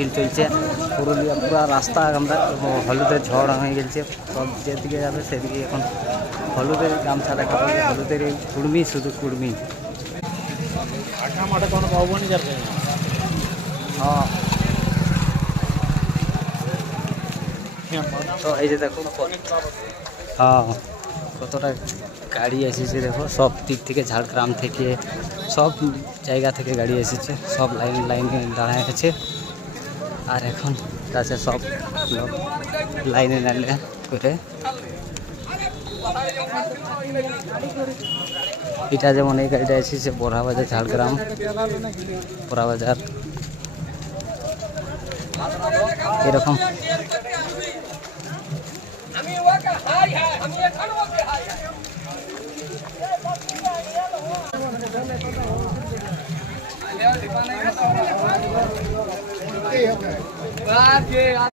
মিছিল চলছে। পুরুলিয়া পুরা রাস্তা আমরা হলুদের ঝড় হয়ে গেছে। সব যেদিকে যাবে সেদিকে এখন হলুদের গামছা দেখা পাবে হলুদের এই কুড়মি শুধু কুড়মি হ্যাঁ। তো এই যে দেখো হ্যাঁ। কতটা গাড়ি এসেছে দেখো। সব দিক থেকে ঝাড়গ্রাম থেকে সব জায়গা থেকে গাড়ি এসেছে। সব লাইন লাইনে দাঁড়ায় আছে। আর এখন কাছে সব লোক লাইনে লাইনে করে। এটা যেমন এই গাড়িটা এসেছে বোরাবাজার ঝাড়গ্রাম বোরাবাজার এরকম। আমি ওকে হাই হাই, আমি এখানে ওকে হাই হাই। 오케이. 아,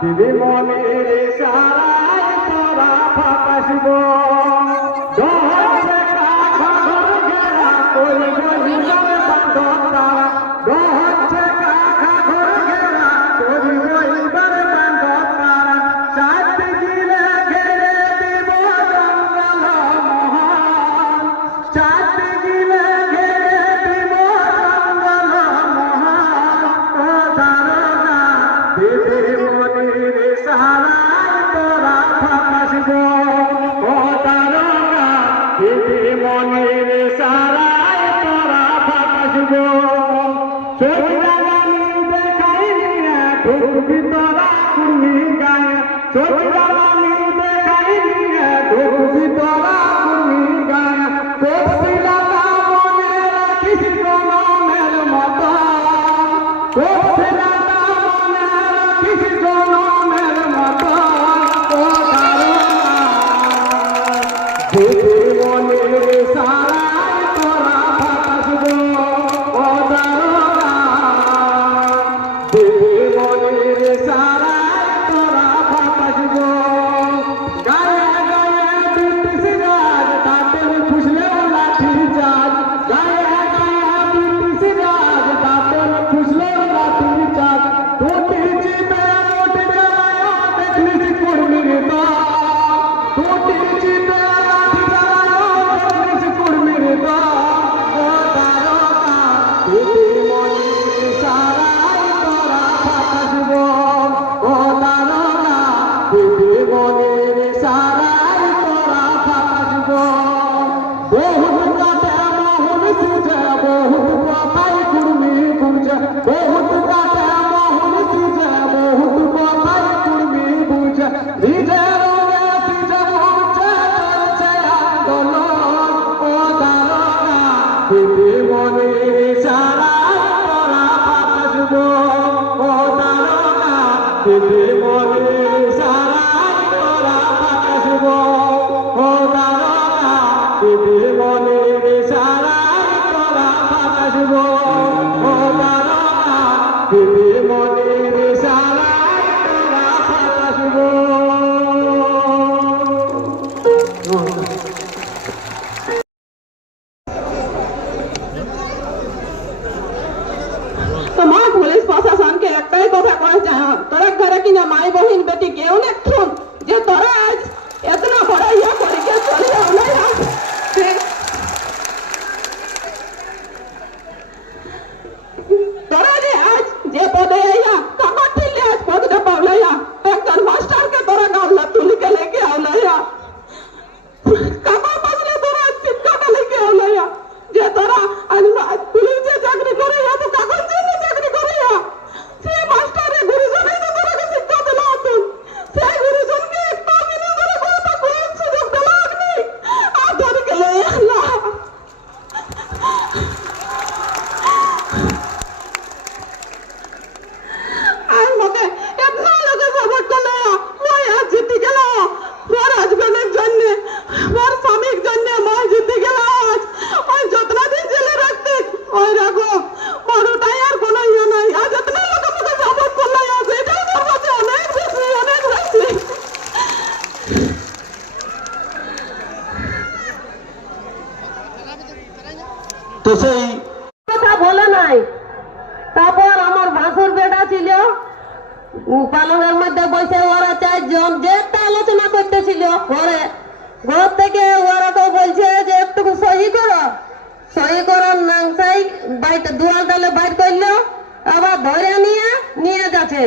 দিদি মনের সারায় তোরা ফাটাসব দহরে কাঠ ঘর গেলা কইল নিজের বান্ধব তারা Soy হাবিবের মনের সারা কলা বাতাসব ও তারা বাইট দুয়াল ডালে বাইর করল, আবার ধরে নিয়ে নিয়ে যাচ্ছে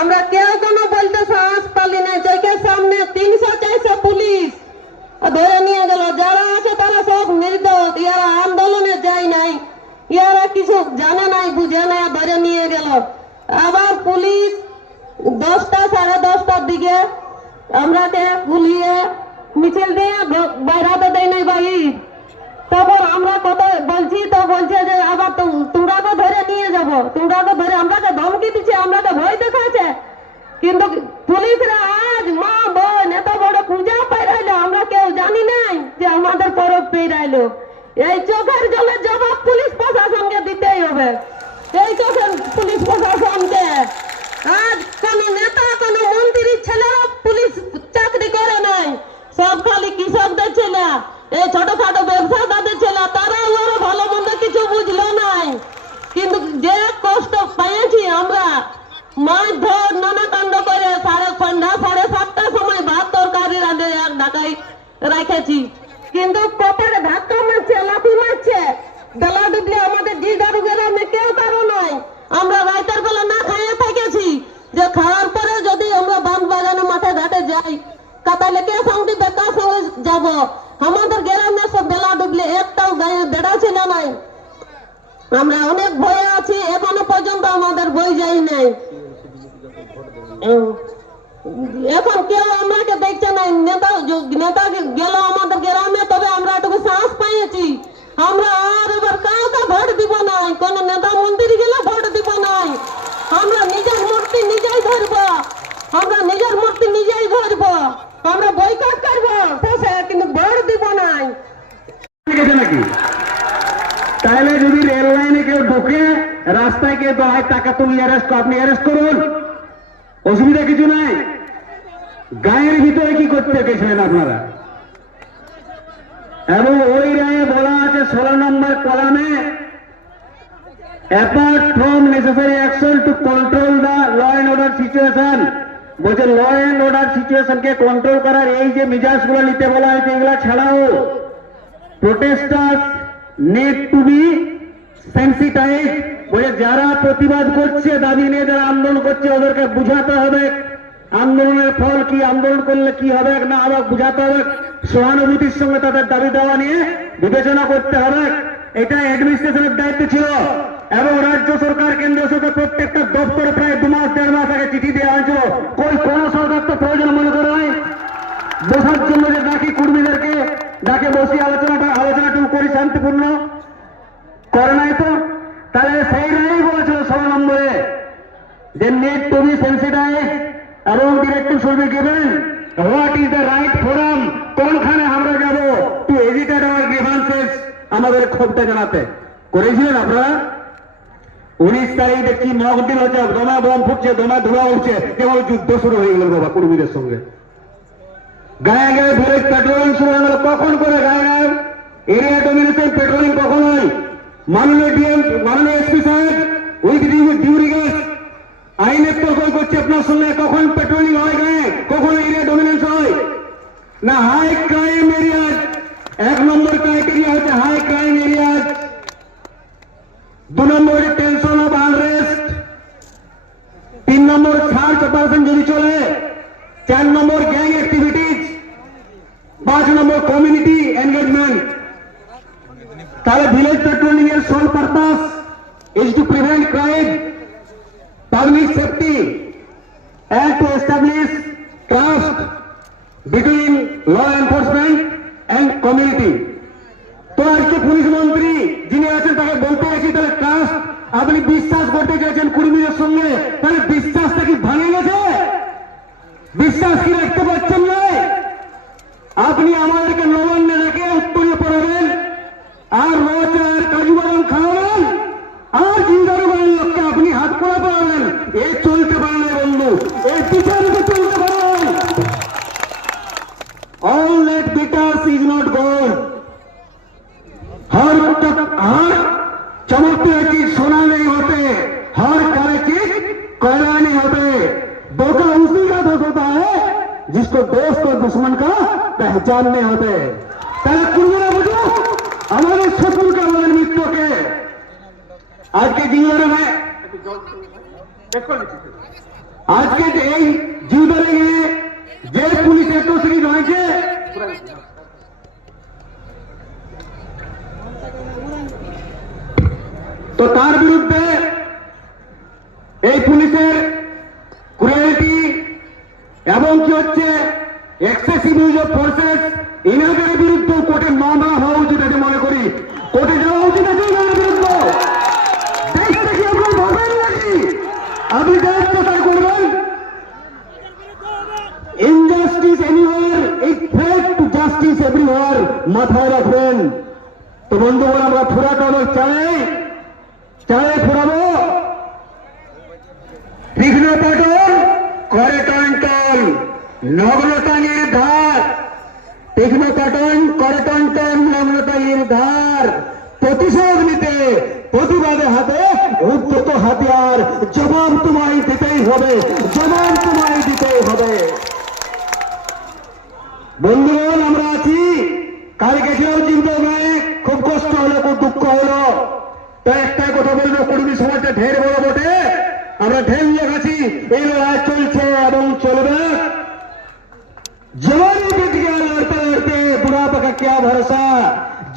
আমরা কেউ কোনো বলতে সাহস পালি না চোখের সামনে তিনশো, চারশো পুলিশ। ধরে নিয়ে গেল, যারা আছে তারা সব নির্দোষ, ইয়ারা আন্দোলনে যায় নাই, ইয়ারা কিছু জানে নাই, বুঝে না ধরে নিয়ে গেল। আবার পুলিশ দশটা, সাড়ে দশটার দিকে আমরাকে ভুলিয়ে মিছিল দিয়ে বাইরাতে দেয় নাই বাড়ি তারপর আমরা কত বলছি, তো বলছে যে আবার তো- তোমরাকে ধরে নিয়ে যাব। তোমরাকে ধরে আমরা আমরাকে ধমকি দিচ্ছে, আমরাকে ভয় দেখাচ্ছে। কিন্তু পুলিশরা আজ মা, বোন, এত বড় পূজা পাইরাইলো আমরা কেউ জানি নাই যে আমাদের পরব পেরাইলো। এই চোখের জলের জবাব পুলিশ প্রশাসনকে দিতেই হবে। এই চোখের পুলিশ প্রশাসনকে। আজ কোন নেতা, কোন মন্ত্রীর ছেলেরা পুলিশ চাকরি করে নাই। সব খালি কৃষকদের ছেলে। এই ছোটখাটো ব্যবসাদারদের ছেলে তারা ওরা ভালো মন্দ কিছু বুঝলো নাই। কিন্তু যে কষ্ট পেয়েছি আমরা, মাছ ধর নানা কাণ্ড করে সাড়ে সন্ধ্যা, সাড়ে সাতটার সময় ভাত তরকারি রাঁধে এক ঢাকাই রেখেছি। কিন্তু কপালে ধাক্কা মারছে, লাঠি মারছে। বেলা ডুবলে আমাদের জি দারু গ্রামে কেউ কারও নয় আমরা রাইতের বেলা না খাইয়ে থেকেছি, যে খাওয়ার পরে যদি আমরা বাঁধ বাগানে মাঠে ঘাটে যাই তাহলে কে সঙ্গে বেকার সঙ্গে যাব? আমাদের গ্রামে সব বেলা ডুবলে একটাও গায়ে বেড়া ছিল নাই। আমরা অনেক ভয়ে আছি, এখনও পর্যন্ত আমাদের বই যাই নাই। এখন কেউ আমাকে দেখছে না নেতা নেতা গেল আমাদের গ্রামে, তবে আমরা একটু সাহস পাইয়েছি। আমরা আর এবার কাউকে ভোট দিব নাই কোন নেতা মন্ত্রী গেলে ভোট দিব নাই আমরা নিজের মূর্তি নিজেই ধরব আমরা নিজের মূর্তি নিজেই ধরব আমরা বয়কট করব শেষে কিন্তু ভোট দিব নাই গেছে নাকি তাহলে যদি রেল লাইনে কেউ ঢুকে কেউ দাঁড়ায় টাকা তুমি অ্যারেস্ট আপনি অ্যারেস্ট করুন। অসুবিধা কিছু নাই। গায়ের ভিতরে কি করতে গেছিলেন আপনারা? এবং ওই রায়ে বলা আছে ষোলো নম্বর কলামে apart from necessary action to control the law and order situation বলছে ল অ্যান্ড অর্ডার সিচুয়েশনকে কন্ট্রোল করার এই যে মিজাজগুলো নিতে বলা হয়েছে, এগুলো ছাড়াও protesters need to be sensitize বলে যারা প্রতিবাদ করছে, দাবি নিয়ে যারা আন্দোলন করছে, ওদেরকে বুঝাতে হবে। আন্দোলনের ফল কি? আন্দোলন করলে কি হবে? না আবার বুঝাতে হবে। সহানুভূতির সঙ্গে তাদের দাবি দেওয়া নিয়ে বিবেচনা করতে হবে। এটা অ্যাডমিনিস্ট্রেশনের দায়িত্ব ছিল। এবং রাজ্য সরকার কেন্দ্র সরকার প্রত্যেকটা দপ্তরে প্রায় দু মাস, দেড় মাস আগে চিঠি দেওয়া হয়েছিল। কই, কোন সরকার তো প্রয়োজন মনে করে হয় বসার জন্য যে ডাকি কর্মীদেরকে ডাকে বসি আলোচনাটা, আলোচনাটুকু করি শান্তিপূর্ণ। করে নাই তো? তাহলে সেই রায় বলেছিল ষোলো নম্বরে যে নিড টু বি সেন্সিটাইজ এবং directive should be given what is the right forum কোনখানে আমরা যাব? টু এজিটেট আওয়ার গ্রিভান্সেস আমাদের ক্ষোভটা জানাতে। করেছিলেন আপনারা? উনিশ তারিখ দেখছি মক দিন হচ্ছে? দমা বম ফুটছে দমা ধোয়া উঠছে, কেবল যুদ্ধ শুরু হয়ে গেল বাবা কর্মীদের সঙ্গে। গায়ে গায়ে ধরে পেট্রোলিং শুরু হয়ে গেল। কখন করে গায়ে গায়ে? এরিয়া ডোমিনেশন পেট্রোলিং কখন হয়? মাননীয় ডিএম, মাননীয় এসপি সাহেব, উইথ ডিউরিগেস আইনের তর্ক করছে আপনার সঙ্গে। কখন পেট্রোলিং হয় গায়ে? কখন এরিয়া ডোমিনেন্স হয়? না হাই ক্রাইম এরিয়া এক নম্বর ক্রাইটেরিয়া হচ্ছে হাই ক্রাইম এরিয়া দু নম্বর টেনশন অফ আনরেস্ট তিন নম্বর সার্চ অপারেশন যদি চলে, চার নম্বর গ্যাং অ্যাক্টিভিটিজ পাঁচ নম্বর কমিউনিটি এনগেজমেন্ট তাহলে ভিলেজ পেট্রোলিং এর sole purpose is to prevent crime public safety and to establish trust between law enforcement and community. তো আজকে পুলিশ মন্ত্রী যিনি আছেন, তাকে বলতে গেছি, তাহলে ট্রাস্ট আপনি বিশ্বাস করতে চাইছেন কর্মীদের সঙ্গে, তাহলে বিশ্বাসটা কি ভাঙে গেছে বিশ্বাস কি রাখতে পারছেন না আপনি আমাদেরকে নবান্নে हर तक हर चमकते की सोना नहीं होते, हर तरह की कोयला नहीं होते। धोखा उसी का दोष होता है, जिसको दोस्त और दुश्मन का पहचान नहीं होते। हमारे शत्रु के हमारे मित्रों के। आज के जीवन में, आज के यही তো তার বিরুদ্ধে এই পুলিশের ক্রুয়েলিটি এবং কি হচ্ছে এক্সেসিভ ইউজ অফ ফোর্সেস ইনাদের বিরুদ্ধে কোর্টে মামলা হওয়া উচিত আছে মনে করি। কোর্টে যাওয়া উচিত আছে ইনাদের বিরুদ্ধে। আপনি তাই করবেন। ইনজাস্টিস এনিওয়ার এই থ্রেট টু জাস্টিস এভরিওয়ার মাথায় রাখবেন। তো বন্ধুগণ, আমরা অনেক চাই চাই ফুরাবো তীক্ষ্ণ পটল, করে টন্টন নগ্নতাঙের ধার। তীক্ষ্ণ পটন করে টন্টন নগ্নতাঙের ধার। প্রতিশোধ নিতে প্রতিবাদে হাতে, উদ্যত হাতিয়ার, জবাব তোমায় দিতেই হবে, জবাব তোমায় দিতেই হবে। বন্ধুগণ, আমরা আছি। কালকে কেউ চিন্তা নাই খুব কষ্ট হলো, খুব দুঃখ হলো। তো একটাই কথা বলবো কুড়ি সমাজটা ঢের বড় বটে আমরা ঢের লোক আছি এই লড়াই চলছে এবং চলবে जवानी बीत गया लड़ते लड़ते बुढ़ापा का क्या भरोसा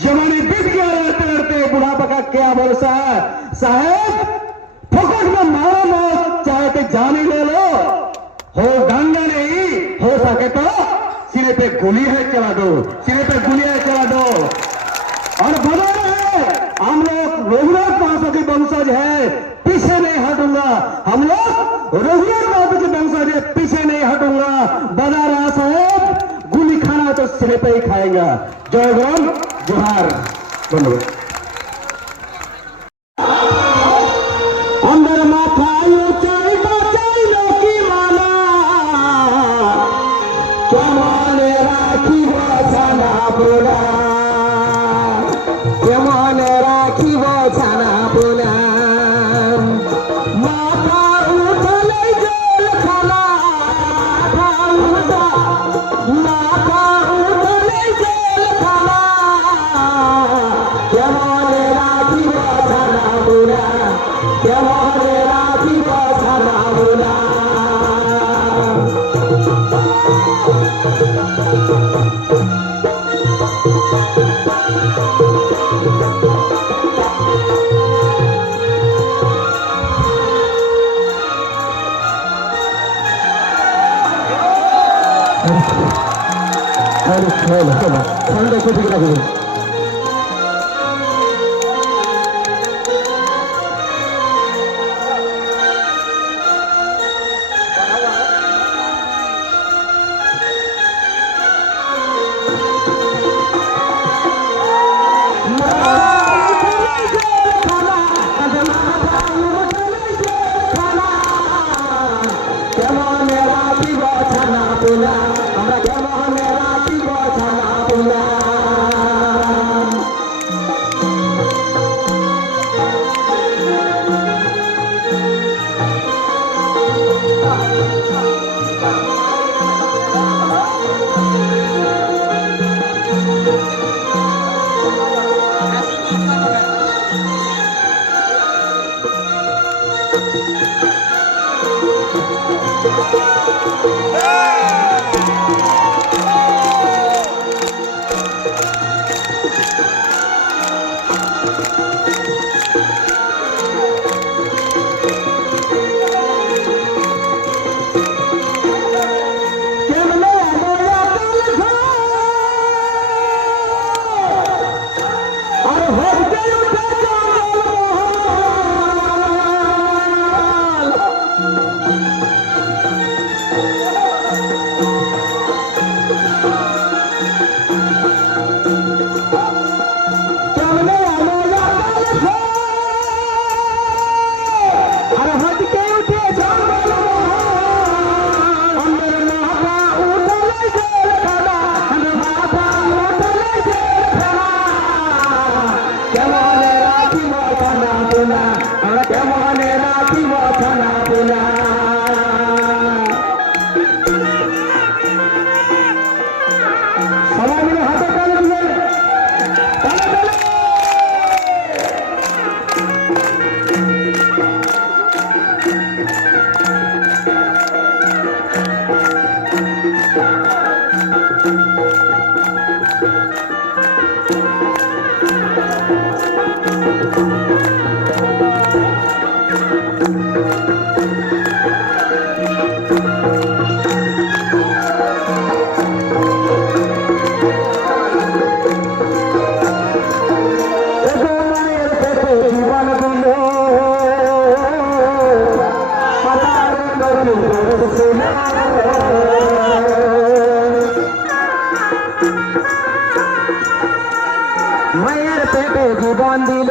जवानी बीत गया लड़ते लड़ते बुढ़ापा का क्या भरोसा साहेब फोकट में मारो मौत चाहे तो जान ही ले लो हो गंगा नहीं हो सके तो सिरे पे गोली है चला दो सिरे पे गोली है चला दो के है, पीछे नहीं हटूँगा। हम लोग रघुवर बाबू के दम से पीछे नहीं हटूँगा। बना रहा साहेब, गुली खाना तो सिरे पे ही खाएगा। जय राम जोहार। अंदर माथा চলো চলো চলো ঠান্ডা কোথায় রাখবেন কেমন জীবন দিল